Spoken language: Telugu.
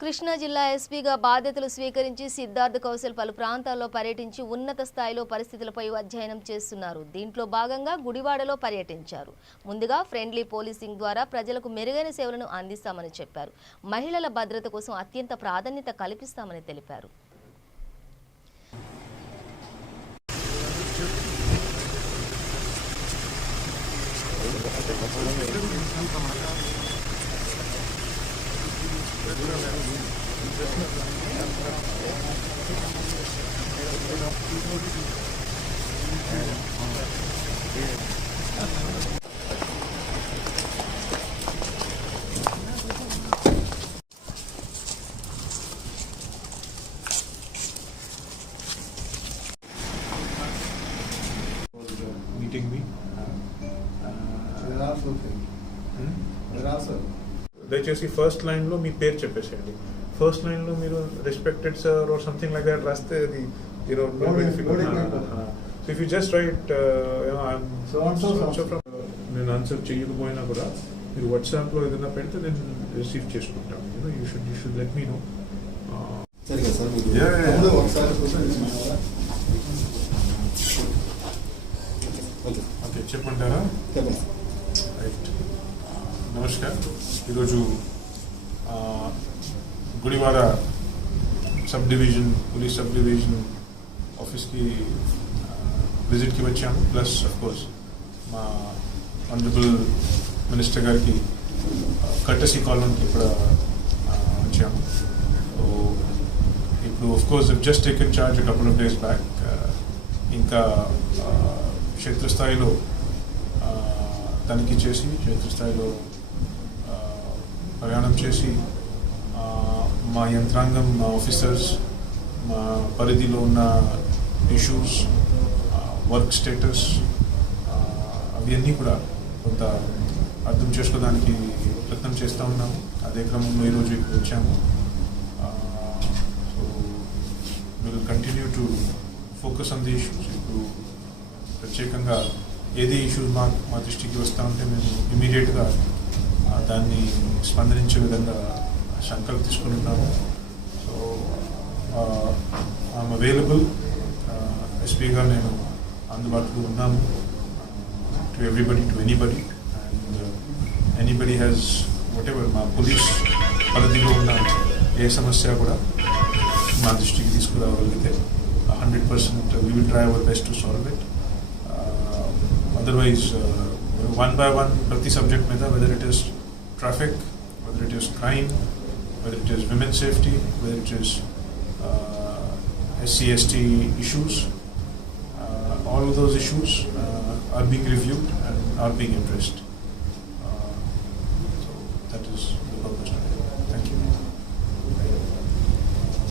కృష్ణా జిల్లా ఎస్పీగా బాధ్యతలు స్వీకరించి సిద్ధార్థ్ కౌశల్ పలు ప్రాంతాల్లో పర్యటించి ఉన్నత స్థాయిలో పరిస్థితులపై అధ్యయనం చేస్తున్నారు. దీంట్లో భాగంగా గుడివాడలో పర్యటించారు. ముందుగా ఫ్రెండ్లీ పోలీసింగ్ ద్వారా ప్రజలకు మెరుగైన సేవలను అందిస్తామని చెప్పారు. మహిళల భద్రత కోసం అత్యంత ప్రాధాన్యత కల్పిస్తామని తెలిపారు. Meeting me. దయచేసి ఫస్ట్ లైన్లో మీ పేరు చెప్పేసేయండి. ఫస్ట్ లైన్లో మీరు respected sir or something like that రాస్తే అది so if you just write నేను ఆన్సర్ చేయకపోయినా కూడా మీరు వాట్సాప్లో ఏదైనా పెడితే నేను రిసీవ్ చేసుకుంటాను. You should let me know. Okay చెప్పంటారా? రైట్. నమస్కారం. ఈరోజు Gudivada sub division police sub division ఆఫీస్కి విజిట్కి వచ్చాము. ప్లస్ అఫ్కోర్స్ మా ఆనరబుల్ మినిస్టర్ గారికి కర్టసీ కాలనీకి ఇప్పుడు వచ్చాము. సో ఇప్పుడు of course just taken charge couple of days back. ఇంకా క్షేత్రస్థాయిలో తనిఖీ చేసి క్షేత్రస్థాయిలో ప్రయాణం చేసి మా యంత్రాంగం, మా ఆఫీసర్స్, మా పరిధిలో ఉన్న ఇష్యూస్, వర్క్ స్టేటస్ అవన్నీ కూడా కొంత అర్థం చేసుకోవడానికి ప్రయత్నం చేస్తూ ఉన్నాము. అదే క్రమంలో ఈరోజు ఇక్కడ వచ్చాము. So will continue to focus on the issues. ఇప్పుడు ప్రత్యేకంగా ఏది ఇష్యూస్ మా దృష్టికి వస్తూ ఉంటే మేము ఇమీడియట్గా దాన్ని స్పందించే విధంగా సంకల్పం తీసుకుని ఉన్నాము. So I'm available. ఎస్పీగా నేను అందుబాటులో ఉన్నాము to everybody, to anybody. And anybody has whatever మా పోలీస్ పరిధిలో ఉన్న ఏ సమస్య కూడా మా దృష్టికి తీసుకురాగలిగితే 100% we will try our best to solve it. Otherwise, one by one, prati subject meda, whether it is traffic, whether it is crime, whether it is women's safety, whether it is SC/ST issues, all of those issues are being reviewed and are being addressed. So that is the